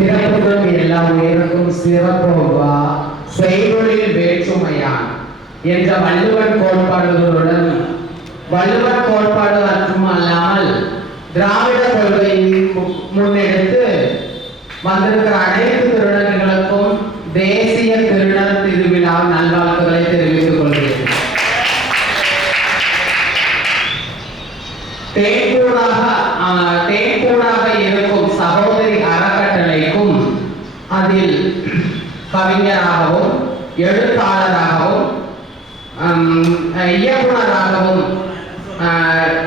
பிறப்புக்கும் எல்லா உயிருக்கும் சிறப்போவா செய்தொழில் வேற்றுமையான் என்ற வள்ளுவர் கோட்பாடுகளுடன் வள்ளுவர் கோட்பாடு மற்றும் அல்லாமல் திராவிட கொள்கையை முன்னெடுத்து வந்திருக்கிற அனைத்து திருநங்கைகளுக்கும் தேசிய திருநர் திருவிழா நல்வாழ்த்துக்களை தெரிவித்துக் கொள்கிறேன். தேன்கூடாக இருக்கும் சகோதரி அறக்கட்டளைக்கும் அதில் கவிஞராகவும் எழுத்தாளராகவும் இயக்குனராகவும்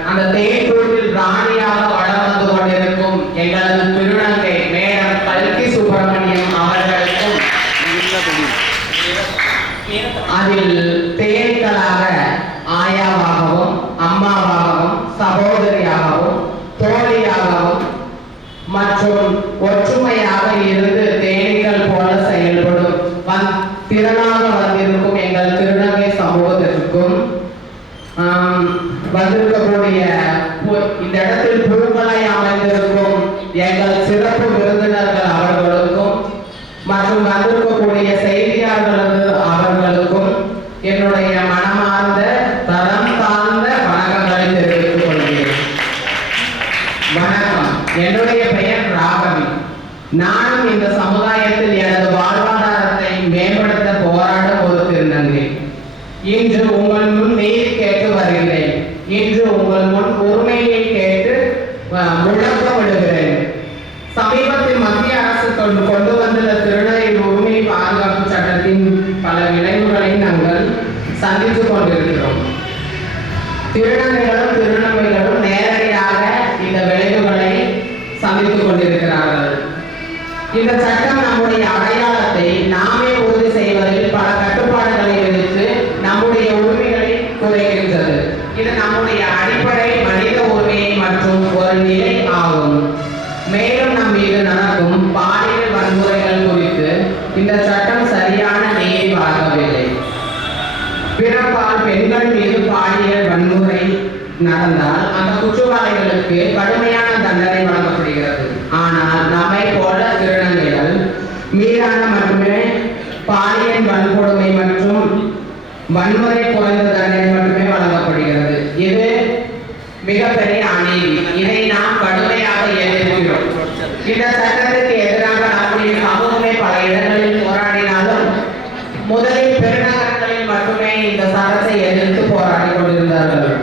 அந்த தேன்கூட்டில் ராணியாக வளம் வந்து கொண்டிருக்கும் எங்களது திருநங்கை மேடம் கல்கி சுப்பிரமணியம் அவர்களுக்கும் அதில் தேன்களாக ஆயாவாகவும் அம்மாவாகவும் சகோதரியாகவும் தோழியாகவும் மற்றும் ஒற்றுமையாக இருந்து தேனிகள் போல செயல்படும் திறனாக வந்திருக்கும் எங்கள் திருநங்கை சமூகத்திற்கும் வந்திருக்கக்கூடிய இந்த இடத்தில் பூக்களை அமைந்திருக்கும் எங்கள் சிறப்பு விருந்தினர்கள் அவர்களுக்கும் மற்றும் வந்திருக்கக்கூடிய செய்தியாளர்களது அவர்களுக்கும் என்னுடைய மனமார்ந்த தரம் சார்ந்த வணக்கங்களை தெரிவித்துக் கொள்கிறேன். வணக்கம். என்னுடைய பெயர் ராகவி. நானும் இந்த சமுதாயத்தில் எனது வாழ்வாதாரத்தை மேம்படுத்த போராடும் ஒரு திருநங்கை. இன்று உங்கள் முன் நீதி கேட்டு வருகிறேன். இன்று உங்கள் முன் உரிமையை கேட்டு முழக்கமிடுகிறேன். சமீபத்தில் மத்திய அரசு கொண்டு வந்துள்ள திருநங்கை உரிமை பாதுகாப்பு சட்டத்தின் பல விளைவுகளை நாங்கள் சந்தித்துக் கொண்டிருக்கிறோம். திருநங்கைகளும் திருநங்கைகளும் நேரடியாக இந்த விளைவுகளை சந்தித்துக் கொண்டிருக்கிறார்கள். இந்த சட்டம் நம்முடைய அடையாளத்தை நாமே உறுதி செய்வதில் பல கட்டுப்பாடுகளை விதித்து நம்முடைய உரிமைகளை குறைக்கின்றது. இது நம்முடைய அடிப்படை மனித உரிமையை மற்றும் ஒரு நிலை ஆகும். மேலும் நம் மீது நடக்கும் பாலியல் வன்முறைகள் குறித்து இந்த சட்டம் சரியான நீதி வழங்கவில்லை. பிறப்பால் பெண்கள் மீது பாலியல் வன்முறை நடந்தால் அந்த குற்றவாளிகளுக்கு கடுமையான தண்டனை வழங்கப்படுகிறது. ஆனால் நம்மை போல திருநங்கைகள் மீதான மட்டுமே பாலியல் வன்கொடுமை மற்றும் வன்முறை குறைந்த தண்டனை மட்டுமே வழங்கப்படுகிறது. இது மிகப்பெரிய அநீதி. இதை நாம் கடுமையாக எதிர்க்கிறோம். இந்த சட்டத்திற்கு எதிராக நம்முடைய சமூகமே பல இடங்களில் போராடினாலும் முதலில் பெருநகரங்களில் மட்டுமே இந்த சட்டத்தை எதிர்த்து போராடி கொண்டிருந்தார்கள்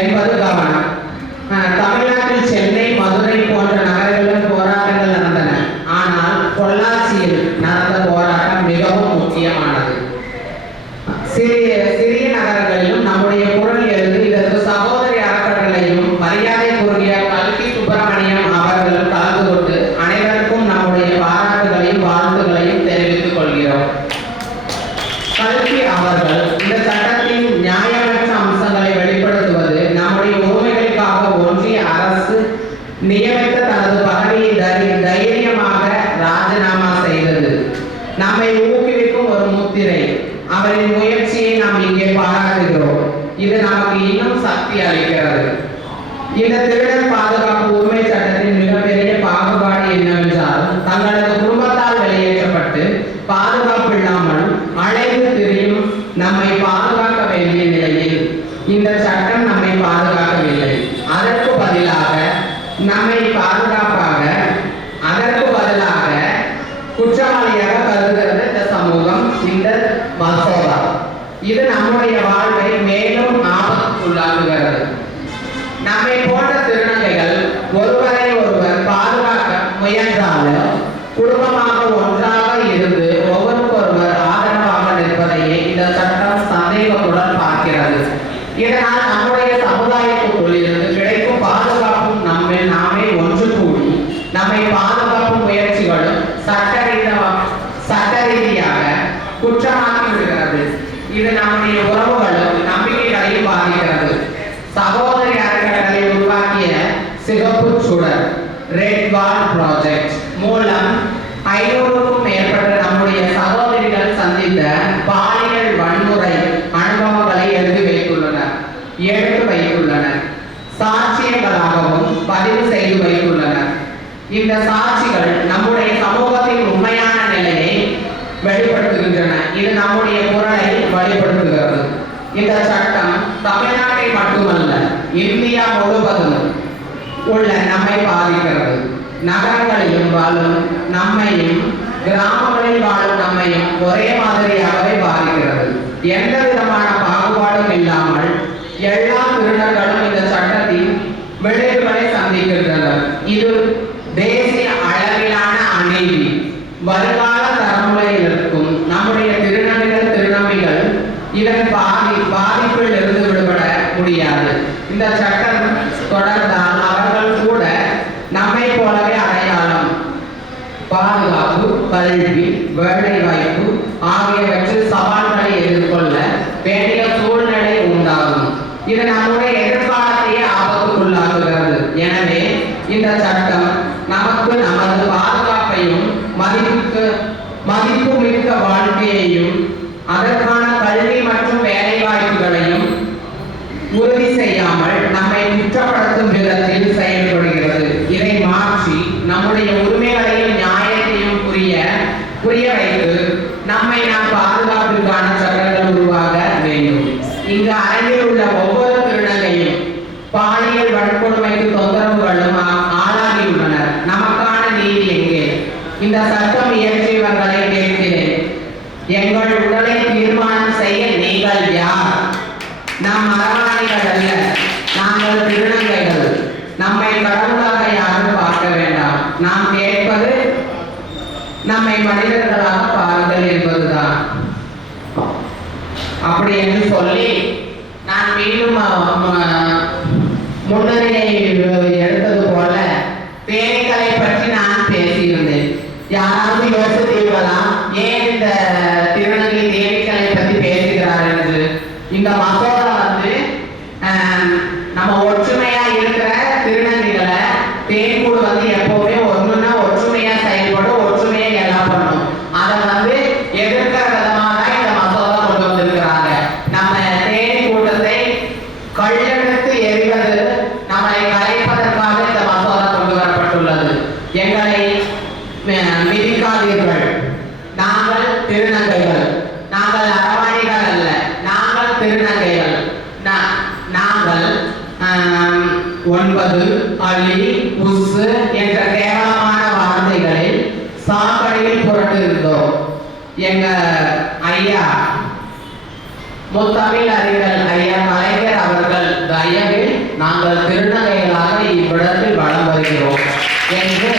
என்பது கவனம். தமிழ்நாட்டில் சென்னை, மதுரை போன்ற நகரங்களிலும் போராட்டங்கள் நடந்தன. ஆனால் பொள்ளாச்சியில் நடந்த போராட்டம் மிகவும் முக்கியமானது. சிறிய நகரங்களிலும் நம்முடைய குரல் எழுந்து இதற்கு சகோதரி அறக்கட்டளையும் மரியாதைக்குரிய கல்கி சுப்பிரமணியம் அவர்களும் கலந்து கொண்டு அனைவருக்கும் நம்முடைய பாராட்டுகளையும் வாழ்த்துகளையும் தெரிவித்துக் கொள்கிறோம். கல்கி அவர்கள் இந்த சட்டத்தின் நியாயமற்ற அம்சங்களை வெளிப்படுத்துவது நம்முடைய உரிமைகளுக்காக ஒன்றிய அரசு நியமித்த தனது பதவியை தைரியமாக ராஜினாமா செய்தது நம்மை ஊக்குவிக்கும் ஒரு முத்திரை. அவரின் முயற்சியை நாம் இங்கே பாராட்டுகிறோம். இது நமக்கு இன்னும் சக்தி அளிக்கிறது. இந்த திருடர் பாதுகாப்பு உரிமை சட்டத்தின் மிகப்பெரிய பாகுபாடு என்னவென்றால் தங்களது குடும்பத்தால் வெளியேற்றப்பட்டு பாதுகாப்பு இல்லாமல் அழைத்து திரியும் நம்மை பாதுகாக்க வேண்டிய நிலையில் இந்த சட்டம் நம்மை பாதுகாக்கவில்லை. அதற்கு பதிலாக குற்றவாளியாக கருதுகிறது இந்த சமூகம், இந்த மசோதா. இது நம்முடைய வாழ்வை மேலும் ஆபத்துக்குள்ளாக்குகிறது. நம்மை போன்ற திருநங்கைகள் ஒருவரை ஒருவர் பாதுகாக்க முயன்றாலும் குடும்பமாக ஒன்றாக இருந்து ஒவ்வொருவருக்கொருவர் ஆதரவாக நிற்பதையே இந்த சட்டம் சந்தேகத்துடன் பார்க்கிறது. இதனால் நம்முடைய சமுதாயத்துக்குள் இருந்து கிடைக்கும் பாதுகாப்பும் நாமே ஒன்று கூடி நம்மை பாதுகாப்பு முயற்சிகளும் சட்ட ரீதியாக குற்றமாக்கி விடுகிறது. இது நம்முடைய உறவுகளும் நம்பிக்கைகளையும் பாதிக்கிறது. சகோதரி அறக்கட்டளை உருவாக்கிய சிகப்பு சுடர் ரெட் வால் ப்ராஜெக்ட் மூலம் 500க்கும் மேற்பட்ட நம்முடைய சகோதரிகள் சந்தித்த பாலியல் வன்முறை அனுபவங்களை எடுத்து வைத்துள்ளனர். சாட்சியங்களாகவும் பதிவு செய்து வைத்துள்ளனர். இந்த சாட்சிகள் நம்முடைய சமூக இந்த சட்டம் தமிழ்நாட்டில் மட்டுமல்ல இந்தியா முழுவதும் உள்ள நம்மை பாதிக்கிறது. நகரங்களிலும் வாழும் நம்மையும் கிராமங்களில் வாழும் நம்மையும் ஒரே மாதிரியாகவே பாதிக்கிறது. எந்த விதமான பாகுபாடும் இல்லாமல் எல்லா திருடர்களும் இந்த சட்டத்தின் விளைவுகளை சந்திக்கின்றனர். இது தேசிய அளவிலான அநீதி. வருங்கால தலைமுறையினருக்கும் நம்முடைய திருநங்கைகள் திருநங்கைகள் இதன் பாதிப்பில் இருந்து விடுபட முடியாது. இந்த சட்டம் தொடர்ந்தால் அவர்கள் கூட நம்மை போலவே அடையாளம், பாதுகாப்பு, கல்வி, வேலைவாய்ப்பு ஆகியவற்றில் சவால்களை எதிர்கொள்ள வேண்டிய சூழ்நிலை உண்டாகும். இது நம்முடைய எதிர்காலத்தையே ஆபத்துக்குள்ளாக்குகிறது. எனவே இந்த சட்டம் நமக்கு நமது பாதுகாப்பையும் மதிப்புமிக்க வாழ்க்கையையும் அதற்கான கல்வி மற்றும் வேலை வாய்ப்புகளையும் உறுதி செய்யாமல் நம்மை குற்றப்படுத்தும் விதத்தில் செயல்படுகிறது. இதை மாற்றி நம்முடைய உரிமைகளையும் நியாயத்தையும் புரிய வைத்து நம்மை நாம் பாதுகாப்பிற்கான சட்டங்கள் உருவாக வேண்டும். இங்கு அரங்கில் உள்ள ஒவ்வொரு திருநங்கையும் பாலியல் வன்கொடுமைக்கு தொந்தரவுகளும் ஆளாகியுள்ளனர். நமக்கான நீதி எங்கே? இந்த சட்டம் இயற்றியவர்களை கேட்கிறேன், எங்கள் உடலை தீர்மானம் செய்ய நீங்கள் யார்? நாம் மரவாணிகள் அல்ல, நாங்கள் திருநங்கைகள். நம்மை கடவுளாக யாரும் பார்க்க வேண்டாம். நாம் கேட்பது நம்மை மனிதர்களாக பாருங்கள் என்பதுதான். அப்படி என்று சொல்லி நான் மீண்டும் முன்னணியை எடுத்தது போல தேனீக்களை பற்றி நான் பேசியிருந்தேன். யாராவது யோசித்தீர்களா ஏன் இந்த திருநங்கை தேனீக்களை பற்றி பேசுகிறார் என்று? இந்த மசோதா நம்ம ஒற்றுமையா இருக்கிற திருநங்கைகளை தேன்கூடு எப்பவுமே ஒண்ணுன்னா ஒற்றுமையா செயல்படும், ஒற்றுமையா எல்லாம் பண்ணும். அதை எதிர்க்கிற விதமாக தான் இந்த மசோதா கொண்டு வந்திருக்கிறாங்க. நம்ம தேன் கூட்டத்தை கல்லெடுத்து எறிவது நம்மளை கலைப்பதற்காக இந்த மசோதா கொண்டு வரப்பட்டுள்ளது. எங்களை மிதிக்காதீர்கள், நாங்கள் திருநங்கைகள், நாங்கள் அரவாணிகள் அல்ல, நாங்கள் திருநங்கைகள். நாங்கள் 9 அலி உசு என்ற கேவலமான வார்த்தைகளில் சாக்கடையில் புரட்டிருந்தோம். எங்க ஐயா முத்தமிழ் அறிஞர் ஐயா கலைஞர் அவர்கள் தயவில் நாங்கள் திருநங்கைகளாக இவ்விடத்தில் வலம் வருகிறோம் என்று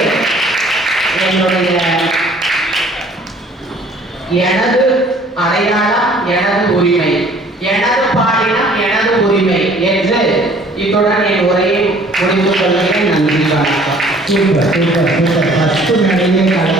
என்னுடைய எனது அடையாளம், எனது உரிமை, எனது பாலினம், எனது உரிமை என்று இத்துடன் என் உரையை முடித்துக் கொள்கிறேன். நன்றி, வணக்கம். Super super super.